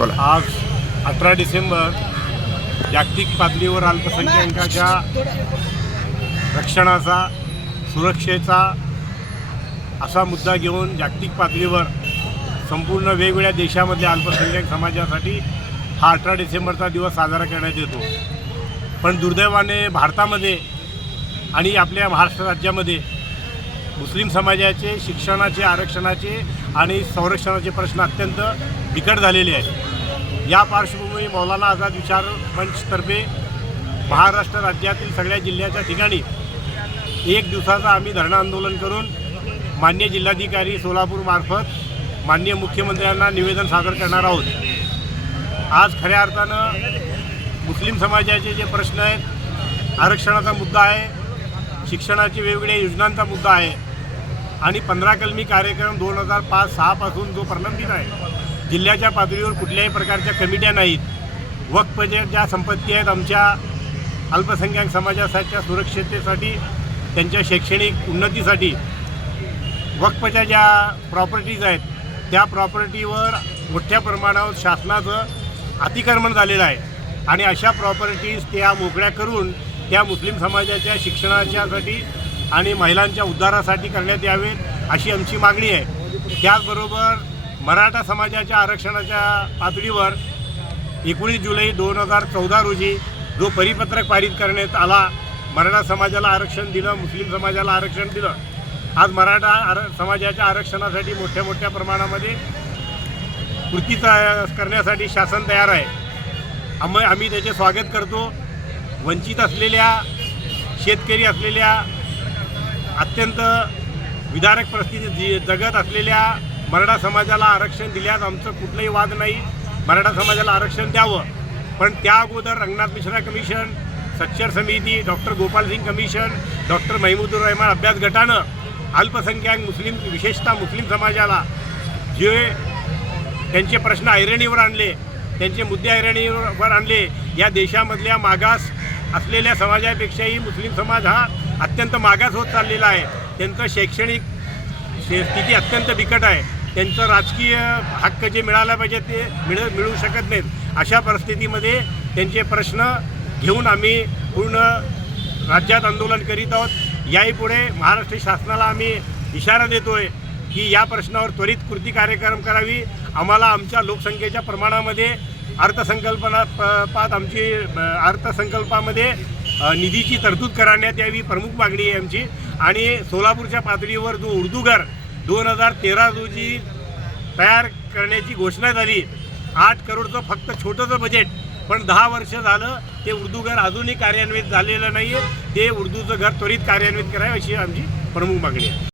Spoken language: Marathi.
बोला. आज अठरा डिसेंबर जागतिक पातळीवर अल्पसंख्याकांच्या रक्षणाचा सुरक्षेचा असा मुद्दा घेऊन जागतिक पातळीवर संपूर्ण वेगवेगळ्या देशामधल्या अल्पसंख्याक समाजासाठी हा अठरा डिसेंबरचा दिवस साजरा करण्यात येतो. पण दुर्दैवाने भारतामध्ये आणि आपल्या महाराष्ट्र राज्यामध्ये मुस्लिम समाजाचे शिक्षणाचे आरक्षणाचे आणि संरक्षणाचे प्रश्न अत्यंत बिकट झालेली आहे. या पार्श्वभूमी मौलाना आझाद विचार मंचतर्फे महाराष्ट्र राज्यातील सगळ्या जिल्ह्याच्या ठिकाणी एक दिवसाचं आम्ही धरणं आंदोलन करून मान्य जिल्हाधिकारी सोलापूरमार्फत मान्य मुख्यमंत्र्यांना निवेदन सादर करणार आहोत. आज खऱ्या अर्थानं मुस्लिम समाजाचे जे प्रश्न आहेत आरक्षणाचा मुद्दा आहे शिक्षणाची वेगवेगळ्या योजनांचा मुद्दा आहे आणि पंधरा कलमी कार्यक्रम दोन हजार पाच सहापासून जो प्रलंबित आहे जिल्ह्याच्या पातळीवर कुठल्याही प्रकारच्या कमिट्या नाहीत. वक्फच्या ज्या संपत्ती आहेत आमच्या अल्पसंख्याक समाजाच्या सुरक्षिततेसाठी त्यांच्या शैक्षणिक उन्नतीसाठी वक्फच्या ज्या प्रॉपर्टीज आहेत त्या प्रॉपर्टीवर मोठ्या प्रमाणावर शासनाचं अतिक्रमण झालेलं आहे. आणि अशा प्रॉपर्टीज त्या मोकळ्या करून त्या मुस्लिम समाजाच्या शिक्षणाच्यासाठी आणि महिलांच्या उद्धारासाठी करण्यात यावेत अशी आमची मागणी आहे. त्याचबरोबर मराठा समाजाच्या आरक्षणाच्या पातळीवर एकोणीस जुलै दोन हजार चौदा रोजी जो परिपत्रक पारित करण्यात आला मराठा समाजाला आरक्षण दिलं मुस्लिम समाजाला आरक्षण दिलं आज मराठा आर समाजाच्या आरक्षणासाठी मोठ्या मोठ्या प्रमाणामध्ये कृतीचा करण्यासाठी शासन तयार आहे. आम्ही आम्ही त्याचे स्वागत करतो. वंचित असलेल्या शेतकरी असलेल्या अत्यंत विदारक परिस्थिती जी जगत असलेल्या मराठा समाजाला आरक्षण दिल्यास आमचं कुठलंही वाद नाही. मराठा समाजाला आरक्षण द्यावं. पण त्या अगोदर रंगनाथ मिश्रा कमिशन सच्चर समिती doctor Gopal Singh commission doctor Mahmudur Rahman अभ्यास गटानं अल्पसंख्याक मुस्लिम विशेषतः मुस्लिम समाजाला जे त्यांचे प्रश्न ऐरणीवर आणले त्यांचे मुद्दे ऐरणीवर आणले या देशामधल्या मागास असलेल्या समाजापेक्षाही मुस्लिम समाज हा अत्यंत मागास होत चाललेला आहे. त्यांचं शैक्षणिक शे- स्थिती अत्यंत बिकट आहे. त्यांचं राजकीय हक्क जे मिळायला पाहिजे ते मिळ मिळू शकत नाहीत. अशा परिस्थितीमध्ये त्यांचे प्रश्न घेऊन आम्ही पूर्ण राज्यात आंदोलन करीत आहोत. याही पुढे महाराष्ट्र शासनाला आम्ही इशारा देतोय की या प्रश्नावर त्वरित कृती कार्यक्रम करावी. आम्हाला आमच्या लोकसंख्येच्या प्रमाणामध्ये अर्थसंकल्पना पात आमची अर्थसंकल्पामध्ये निधीची तरतूद करण्यात यावी प्रमुख मागणी आहे आमची. आणि सोलापूरच्या पातळीवर जो उर्दूगर दोन हजार तेरा रोजी तयार करण्याची घोषणा झाली. आठ करोडचं फक्त छोटंसं बजेट पण दहा वर्ष झालं ते उर्दू घर अजूनही कार्यान्वित झालेलं नाही आहे ते उर्दूचं घर त्वरित कार्यान्वित करावे अशी आमची प्रमुख मागणी आहे.